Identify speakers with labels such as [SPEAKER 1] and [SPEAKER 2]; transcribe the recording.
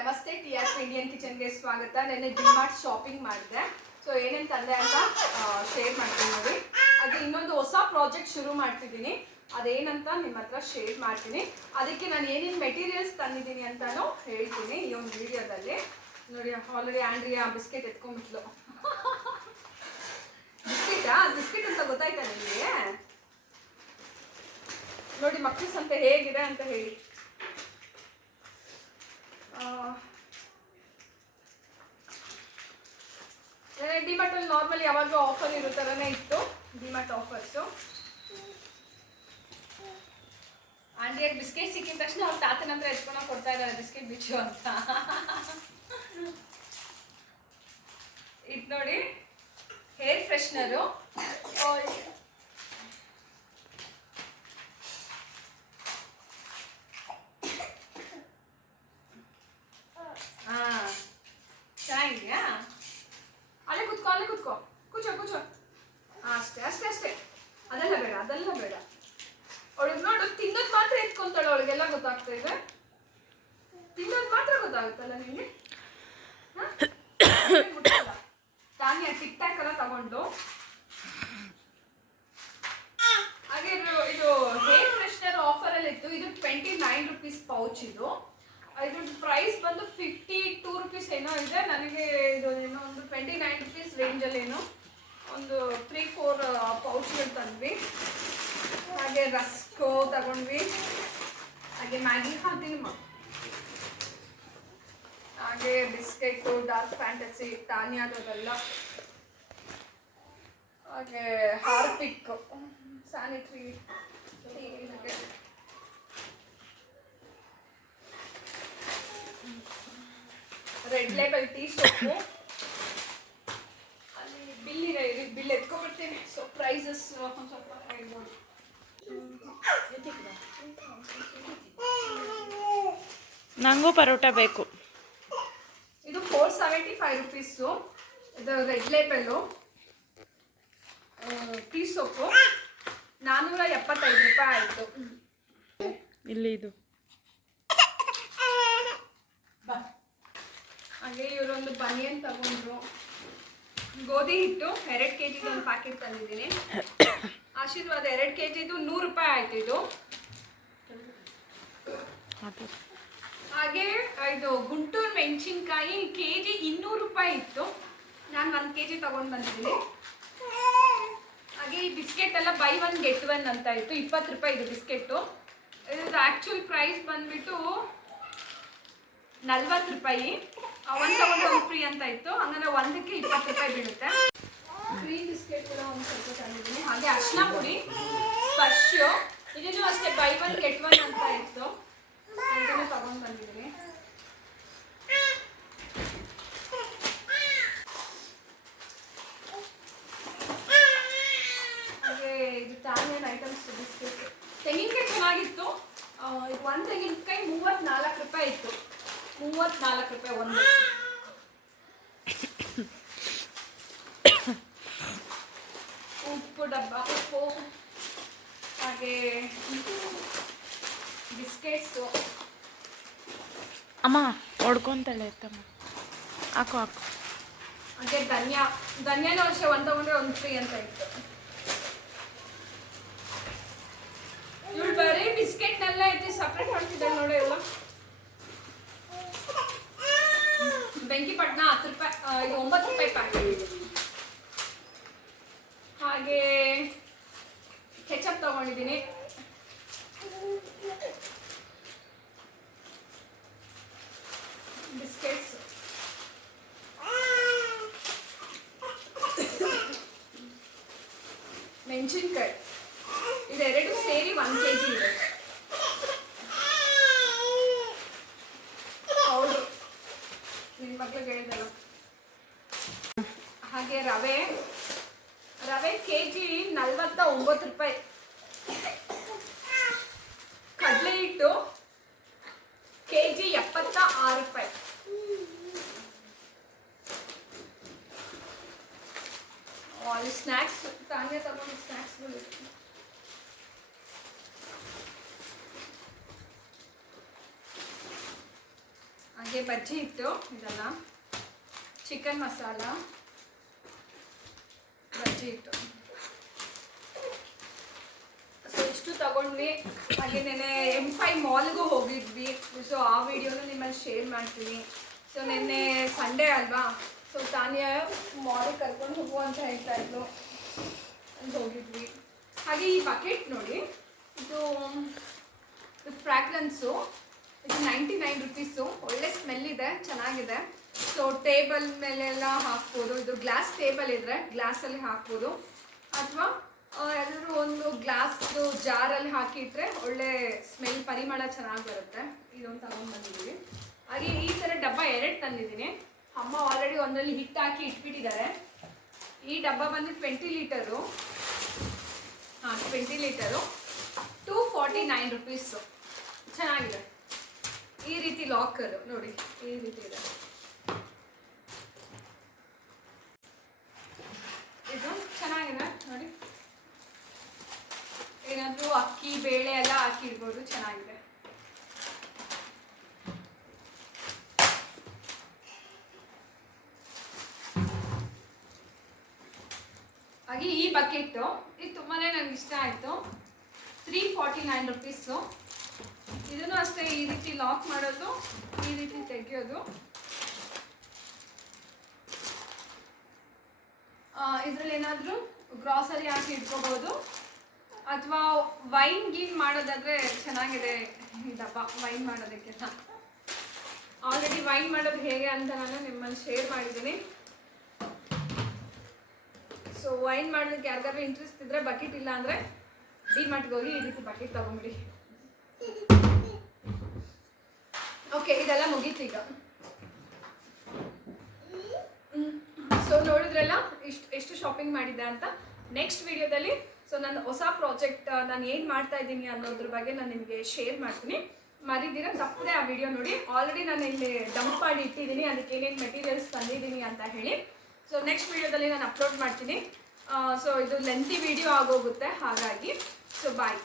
[SPEAKER 1] ನಮಸ್ತೆ, T R Indian ಕಿಚನ್ಗೆ ಸ್ವಾಗತ. ನೆನ್ನೆ ಡಿಮಾರ್ಟ್ ಶಾಪಿಂಗ್ ಮಾಡಿದೆ. ಸೊ ಏನೇನು ತಂದೆ ಅಂತ ಶೇರ್ ಮಾಡ್ತೀನಿ ನೋಡಿ. ಅದು ಇನ್ನೊಂದು ಹೊಸ ಪ್ರಾಜೆಕ್ಟ್ ಶುರು ಮಾಡ್ತಿದ್ದೀನಿ. ಅದೇನಂತ ನಿಮ್ಮ ಹತ್ರ ಶೇರ್ ಮಾಡ್ತೀನಿ. ಅದಕ್ಕೆ ನಾನು ಏನೇನು ಮೆಟೀರಿಯಲ್ಸ್ ತಂದಿದ್ದೀನಿ ಅಂತಾನು ಹೇಳ್ತೀನಿ ಈ ಒಂದು ವಿಡಿಯೋದಲ್ಲಿ. ನೋಡಿ ಆಲ್ರೆಡಿ ಆಂಡ್ರಿಯಾ ಬಿಸ್ಕೆಟ್ ಎತ್ಕೊಂಡ್ಬಿಟ್ಲು. ಬಿಸ್ಕೆಟಾ ಬಿಸ್ಕೆಟ್ ಅಂತ ಗೊತ್ತಾಯ್ತಾ ನಿಮಗೆ? ನೋಡಿ ಮಕ್ಕಳ ಸಂತೆ ಹೇಗಿದೆ ಅಂತ ಹೇಳಿ. ಡಿಮಾರ್ಟ್ ಅಲ್ಲಿ ನಾರ್ಮಲ್ ಯಾವಾಗಲೂ ಆಫರ್ ಇರೋ ಥರನೇ ಇತ್ತು. ಡಿಮಾರ್ಟ್ ಆಫರ್ಸು ಆಂಟಿಯಾಗಿ ಬಿಸ್ಕೆಟ್ ಸಿಕ್ಕಿದ ತಕ್ಷಣ ಅವ್ರ ತಾತನ ಹತ್ರ ಎತ್ಕೊಂಡು ಕೊಡ್ತಾ ಇದ್ದಾರೆ ಬಿಸ್ಕೆಟ್ ಬಿಚ್ಚು ಅಂತ. ಇದು ನೋಡಿ ಹೇರ್ ಫ್ರೆಶ್ನರು ಹಾ ಚೆನ್ನಾಗಿದ್ಯಾ ಅಲ್ಲೇ ಕುತ್ಕೋ ಅಲ್ಲೇ ಕುತ್ಕೋ ಕೂಚೋ ಕೂಚೋ ಹಾ, ಅಷ್ಟೇ ಅಷ್ಟೇ ಅಷ್ಟೇ ಅದೆಲ್ಲ ಬೇಡ ಅದೆಲ್ಲ ಬೇಡ ಅವಳಿಗೆ ನೋಡು ತಿನ್ನೋದು ಮಾತ್ರ ಎತ್ಕೊಂತಾಳೆ ಅವಳಿಗೆಲ್ಲ ಗೊತ್ತಾಗ್ತಾ ಇದೆ. ತಿನ್ನೋದು ಮಾತ್ರ ಗೊತ್ತಾಗುತ್ತಲ್ಲ ನಿಮಗೆ? ತಾನಿಯ ಟಿಕ್ ಟಾಕ್ ಎಲ್ಲ ತಗೊಂಡು. ಹಾಗೆ ಇದು- ಹೇರ್ ಫ್ರೆಶ್ನರ್ ಆಫರ್ ಅಲ್ಲಿ ಇತ್ತು. ಇದು ಟ್ವೆಂಟಿ ನೈನ್ ರುಪೀಸ್ ಪೌಚ್ ಇದು. ಇದ್ರ ಪ್ರೈಸ್ ಬಂದು ಫಿಫ್ಟಿ ಟೂ ರುಪೀಸ್ ಏನೋ ಇದೆ. ನನಗೆ ಇದು ಏನೋ ಒಂದು ಟ್ವೆಂಟಿ ನೈನ್ ರುಪೀಸ್ ರೇಂಜಲ್ಲಿ ಏನೋ ಒಂದು ತ್ರೀ ಫೋರ್ ಪೌಚ್ ತಂದ್ವಿ. ಹಾಗೆ ರಸ್ಕೋ ತಗೊಂಡ್ವಿ. ಹಾಗೆ ಮ್ಯಾಗಿ ಹಾಕ್ತೀನಿ ಹಾಗೆ ಬಿಸ್ಕೆಟು, ಡಾರ್ಕ್ ಫ್ಯಾಂಟಸಿ ಟಾನಿಯಾದವೆಲ್ಲ ಹಾಗೆ Harpic, sanitary Red Label tea ಸೊಪ್ಪು. ಅಲ್ಲಿ ಬಿಲ್ ಇದೆ ಬಿಲ್ ಎತ್ಕೊಬಿಡ್ತೀನಿ ಸೊ ಪ್ರೈಸಸ್ ಸ್ವಲ್ಪ
[SPEAKER 2] ನನಗೂ ಪರೋಟ ಬೇಕು.
[SPEAKER 1] ಇದು ಫೋರ್ ಸೆವೆಂಟಿ ಫೈವ್ ರುಪೀಸು ಇದು ರೆಡ್ ಲೇಬಲ್ಲು ಟೀ ಸೊಪ್ಪು ನಾನ್ನೂರ ಎಪ್ಪತ್ತೈದು ರೂಪಾಯಿ ಆಯಿತು.
[SPEAKER 2] ಇಲ್ಲಿ ಇದು.
[SPEAKER 1] ಹಾಗೆ ಇವರೊಂದು ಬನಿಯನ್ ತಗೊಂಡ್ರು. ಗೋಧಿ ಹಿಟ್ಟು ಎರಡು ಕೆ ಜಿದು ಒಂದು ಪ್ಯಾಕೆಟ್ ತಂದಿದ್ದೀನಿ. ಆಶೀರ್ವಾದ ಎರಡು ಕೆ ಜಿದು ನೂರು ರೂಪಾಯಿ ಆಯ್ತು ಇದು. ಹಾಗೆ ಇದು ಗುಂಟೂರು ಮೆಣಸಿನ್ಕಾಯಿ ಕೆ ಜಿ ಇನ್ನೂರು ರೂಪಾಯಿ ಇತ್ತು. ನಾನು ಒಂದು ಕೆ ಜಿ ತೊಗೊಂಡು ಬಂದಿದ್ದೀನಿ. ಹಾಗೆ ಈ ಬಿಸ್ಕೆಟ್ ಎಲ್ಲ ಬೈ ಒನ್ ಗೆಟ್ ಒನ್ ಅಂತ ಇತ್ತು ಇಪ್ಪತ್ತು ರೂಪಾಯಿ ಇದು ಬಿಸ್ಕೆಟ್ಟು. ಇದು ಆ್ಯಕ್ಚುಲ್ ಪ್ರೈಸ್ ಬಂದುಬಿಟ್ಟು ನಲ್ವತ್ತು ರೂಪಾಯಿ. ಒಂದು ತೊಗೊಂಡು ಒಂದು ಫ್ರೀ ಅಂತ ಇತ್ತು ಹಂಗಂದ್ರೆ ಒಂದಕ್ಕೆ ಇಪ್ಪತ್ತು ರೂಪಾಯಿ ಬೀಳುತ್ತೆ. ಫ್ರೀ ಬಿಸ್ಕೆಟ್ ಕೂಡ ಒಂದು ಸ್ವಲ್ಪ ತಂದಿದ್ದೀನಿ. ಹಾಗೆ ಅರ್ಶಿನ ಪುಡಿ ಸ್ಪರ್ಶು. ಇದನ್ನು ಅಷ್ಟೇ ಬೈ ಒನ್ ಗೆಟ್ ಒನ್ ಅಂತ ಇತ್ತು. ಅದನ್ನು ತಗೊಂಡು ಬಂದಿದ್ದೀನಿ. ಹಾಗೆ ಇದು ತಾನೇನು ಐಟಮ್ಸ್ ಬಿಸ್ಕೆಟ್ ತೆಂಗಿನಕಾಯಿ ಚೆನ್ನಾಗಿತ್ತು. ಒಂದು ತೆಂಗಿನಕಾಯಿ ಮೂವತ್ತ್ನಾಲ್ಕು ರೂಪಾಯಿ ಇತ್ತು. ಮೂವತ್ತ್ನಾಲ್ಕು ರೂಪಾಯಿ ಒಂದು. ಉಪ್ಪು ಡಬ್ಬ. ಉಪ್ಪು ಹಾಗೆ ಬಿಸ್ಕೆಟ್ಸು.
[SPEAKER 2] ಅಮ್ಮ ಹೊಡ್ಕೊಂತಾಳೆ ಎತ್ತಮ್ಮ ಹಾಕು ಹಾಕು.
[SPEAKER 1] ಹಾಗೆ ಧನ್ಯ ಧನ್ಯನೂ ಅಷ್ಟೇ ಒಂದು ತಗೊಂಡ್ರೆ ಒಂದು ಫ್ರೀ ಅಂತ ಇತ್ತು ಇವಳು ಬರೀ ಬಿಸ್ಕೆಟ್ನೆಲ್ಲ ಐತಿ ಸಪ್ರೇಟ್ ಮಾಡ್ತಿದ್ದಾಳೆ ನೋಡಿ ಎಲ್ಲ ಬೆಂಕಿಪಟ್ಟಣ ಹತ್ತು ರೂಪಾಯಿ ಆ, ಇದು ಒಂಬತ್ತು ರೂಪಾಯಿ ಪ್ಯಾಕೆಟ್ ಹಾಗೆ ಕೆಚಪ್ ತಗೊಂಡಿದ್ದೀನಿ ಬಿಸ್ಕೆಟ್ಸ್ ಮೆಣಸಿನ್ಕಾಯಿ ಇದೆರಡು ಸೇರಿ ಒನ್ ಕೆ ಜಿ ಇದೆ ಹೌದು ನಿಮ್ಮ ಮಕ್ಳಿಗೆ ಹೇಳಿದಲ್ಲ ಹಾಗೆ ರವೆ ರವೆ ಕೆ ಜಿ ನಲ್ವತ್ತ ಒಂಬತ್ತು ರೂಪಾಯಿ ಕಡಲೆ ಹಿಟ್ಟು ಕೆ ಜಿ ಎಪ್ಪತ್ತ ಆರು ರೂಪಾಯಿ ಓ, ಅಲ್ಲಿ ಸ್ನ್ಯಾಕ್ಸ್ ತಾನೇ ತಗೊಂಡು ಸ್ನ್ಯಾಕ್ಸ್ಗಳು ಇತ್ತು ಹಾಗೆ ಬಜ್ಜಿ ಇತ್ತು ಇದೆಲ್ಲ ಚಿಕನ್ ಮಸಾಲ ಬಜ್ಜಿ ಇತ್ತು ಸೊ ಇಷ್ಟು ತಗೊಂಡ್ವಿ. ಹಾಗೆ ನೆನೆ ಎಂ ಫೈ ಮಾಲ್ಗೂ ಹೋಗಿದ್ವಿ. ಸೊ ಆ ವಿಡಿಯೋನು ನಿಮ್ಮಲ್ಲಿ ಶೇರ್ ಮಾಡ್ತೀನಿ. ಸೊ ನಿನ್ನೆ ಸಂಡೇ ಅಲ್ವಾ? ಸೊ ತಾನಿಯ ಮಾಲಿಗೆ ಕರ್ಕೊಂಡು ಹೋಗು ಅಂತ ಹೇಳ್ತಾ ಇದ್ಲು. ಅಂತ ಹೋಗಿದ್ವಿ. ಹಾಗೆ ಈ ಬಕೆಟ್ ನೋಡಿ, ಇದು ಫ್ರಾಗ್ರೆನ್ಸು ಇದು ನೈಂಟಿ ನೈನ್ ರುಪೀಸು ಒಳ್ಳೆ ಸ್ಮೆಲ್ ಇದೆ, ಚೆನ್ನಾಗಿದೆ. ಸೊ ಟೇಬಲ್ ಮೇಲೆಲ್ಲ ಹಾಕ್ಬೋದು. ಇದು ಗ್ಲಾಸ್ ಟೇಬಲ್ ಇದ್ರೆ ಗ್ಲಾಸಲ್ಲಿ ಹಾಕ್ಬೋದು. ಅಥವಾ ಎಲ್ಲರೂ ಒಂದು ಗ್ಲಾಸ್ದು ಜಾರಲ್ಲಿ ಹಾಕಿಟ್ರೆ ಒಳ್ಳೆ ಸ್ಮೆಲ್ ಪರಿಮಳ ಚೆನ್ನಾಗಿ ಬರುತ್ತೆ. ಇದೊಂದು ತಗೊಂಡು ಬಂದಿದ್ದೀವಿ ಹಾಗೆ ಈ ಥರ ಡಬ್ಬ ಎರಡು ತಂದಿದ್ದೀನಿ. ಅಮ್ಮ ಆಲ್ರೆಡಿ ಒಂದರಲ್ಲಿ ಹಿಟ್ಟು ಹಾಕಿ ಇಟ್ಬಿಟ್ಟಿದ್ದಾರೆ. ಈ ಡಬ್ಬ ಬಂದು ಟ್ವೆಂಟಿ ಲೀಟರು ಹಾಂ twenty litre two forty nine rupees ಚೆನ್ನಾಗಿದೆ. ಈ ರೀತಿ ಲಾಕರ್ ನೋಡಿ, ಈ ರೀತಿ ಇದೆ. ಇದು ಚೆನ್ನಾಗಿದೆ, ನೋಡಿ. ಏನಾದರೂ ಅಕ್ಕಿ, ಬೇಳೆ ಎಲ್ಲ ಹಾಕಿಡ್ಬೋದು ಚೆನ್ನಾಗಿದೆ. ಹಾಗೆ ಈ ಬಕೆಟ್ಟು ಇದು ತುಂಬಾ ನನಗೆ ಇಷ್ಟ ಆಯಿತು. ತ್ರೀ ಫಾರ್ಟಿ ನೈನ್ ರುಪೀಸು ಇದನ್ನು ಅಷ್ಟೇ ಈ ರೀತಿ ಲಾಕ್ ಮಾಡೋದು, ಈ ರೀತಿ ತೆಗೆಯೋದು. ಇದರಲ್ಲಿ ಏನಾದರೂ ಗ್ರಾಸರಿ ಹಾಕಿ ಇಟ್ಕೋಬೋದು. ಅಥವಾ ವೈನ್ ಗೀನ್ ಮಾಡೋದಾದ್ರೆ ಚೆನ್ನಾಗಿದೆ ಈ ಡಬ್ಬ ವೈನ್ ಮಾಡೋದಕ್ಕೆ ಆಲ್ರೆಡಿ ವೈನ್ ಮಾಡೋದು ಹೇಗೆ ಅಂತ ನಾನು ನಿಮ್ಮಲ್ಲಿ ಶೇರ್ ಮಾಡಿದ್ದೀನಿ. ಸೊ ವೈನ್ ಮಾಡೋದಕ್ಕೆ ಯಾರಿಗಾದ್ರೂ ಇಂಟ್ರೆಸ್ಟ್ ಇದ್ದರೆ ಬಕೆಟ್ ಇಲ್ಲ ಅಂದರೆ ಡಿ ಹೋಗಿ ಈ ರೀತಿ ಬಕೆಟ್ ತಗೊಂಬಿಡಿ. ಓಕೆ, ಇದೆಲ್ಲ ಮುಗೀತು ಈಗ. ಸೊ ನೋಡಿದ್ರಲ್ಲ, ಇಷ್ಟು, ಎಷ್ಟು ಶಾಪಿಂಗ್ ಮಾಡಿದ್ದೆ ಅಂತ? ನೆಕ್ಸ್ಟ್ ವಿಡಿಯೋದಲ್ಲಿ ಸೊ ನನ್ನ ಹೊಸ ಪ್ರಾಜೆಕ್ಟ್ ನಾನು ಏನು ಮಾಡ್ತಾ ಇದ್ದೀನಿ ಅನ್ನೋದ್ರ ಬಗ್ಗೆ ನಾನು ನಿಮಗೆ ಶೇರ್ ಮಾಡ್ತೀನಿ. ಮರಿದಿರ ತಪ್ಪದೆ ಆ ವಿಡಿಯೋ ನೋಡಿ. ಆಲ್ರೆಡಿ ನಾನು ಇಲ್ಲಿ ಡಂಪ್ ಮಾಡಿ ಇಟ್ಟಿದ್ದೀನಿ, ಅದಕ್ಕೆ ಏನೇನು ಮೆಟೀರಿಯಲ್ಸ್ ತಂದಿದ್ದೀನಿ ಅಂತ ಹೇಳಿ. ಸೊ ನೆಕ್ಸ್ಟ್ ವಿಡಿಯೋದಲ್ಲಿ ನಾನು ಅಪ್ಲೋಡ್ ಮಾಡ್ತೀನಿ. ಸೊ ಇದು ಲೆಂತಿ ವಿಡಿಯೋ ಆಗೋಗುತ್ತೆ, ಹಾಗಾಗಿ. So bye